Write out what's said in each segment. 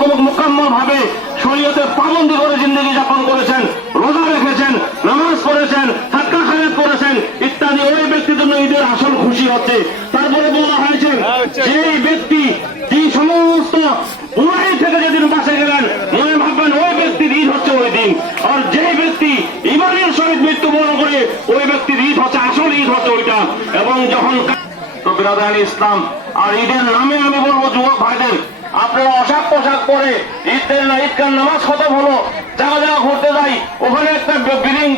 মোকাম্মল ভাবে শরীয়তের পাবন্দি করে জিন্দগি যাপন করেছেন, রোজা রেখেছেন, নামাজ পড়েছেন, সাদকা খায়রাত করেছেন ইত্যাদি, ওই ব্যক্তির জন্য ঈদের আসল খুশি হচ্ছে। তারপরে বলা হয়েছে যেই ব্যক্তি এই সমস্ত বুড়াই থেকে যেদিন বাঁচে গেলেন মনে ভাববেন ওই ব্যক্তির ঈদ হচ্ছে ওই দিন। আর যে ব্যক্তি ইমানের সহিত মৃত্যুবরণ করে ওই ব্যক্তির ঈদ হচ্ছে আসল ঈদ হচ্ছে ওইটা। এবং যখন তো বিরাদার ইসলাম আর ঈদের নামে আমি বলবো যুবক ভাইদের, আপনারা অশাক পোশাক পরে ঈদগার নামাজ খতম হলো, জায়গা জায়গা ঘুরতে যাই, ওখানে একটা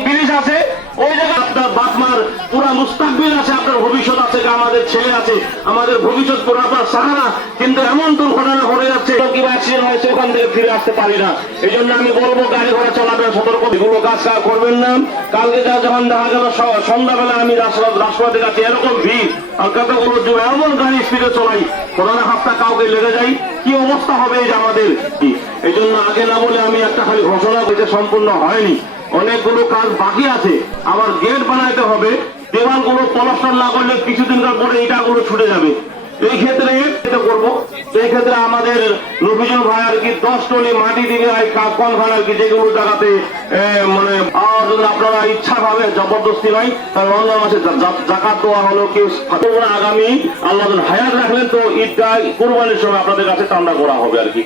ব্রিজ আছে, ওই জায়গায় আপনার বাপমার পুরা মুস্তাকবিল আছে, আপনার ভবিষ্যৎ আছে, আমাদের ছেলে আছে, আমাদের ভবিষ্যৎ পুরো আপনার সাহারা, কিন্তু এমন দুর্ঘটনা ঘটে যাচ্ছে কিংবা অ্যাক্সিডেন্ট হয়েছে ওখান থেকে ফিরে আসতে পারি না। এই জন্য আমি বলবো গাড়ি ঘোড়া চলাবেন সতর্ক, এগুলো কাজ করবেন না। কালকে যখন দেখা গেল সন্ধ্যাবেলা আমি রাষ্ট্রপতির কাছে এরকম ভিড় আর কতগুলো এমন গাড়ি স্পিডে চলাই, করোনা হাতটা কাউকে লেগে যায়, কি অবস্থা হবে এই যে আমাদের। এই জন্য আগে না বলে আমি একটা খালি ঘোষণা করতে সম্পূর্ণ হয়নি, অনেকগুলো কাজ বাকি আছে। আবার গেট বানাইতে হবে, দেওয়ালগুলো প্লাস্টার না করলে কিছুদিন পরে ইটাগুলো ছুটে যাবে। এই ক্ষেত্রে করবো, এই ক্ষেত্রে আমাদের নফিজুল ভাই আর কি 10 টলি মাটি দিলে কনখান আর কি যেগুলো জায়গাতে মানে আপনারা ইচ্ছা ভাবে জবরদস্তি নয়, কারণ রমজান মাসে জাকাত দেওয়া হলো কেউ আগামী আল্লাহ হায়াত রাখলেন তো ঈদটা কুরবানির সময় আপনাদের কাছে চান্দা করা হবে আর কি।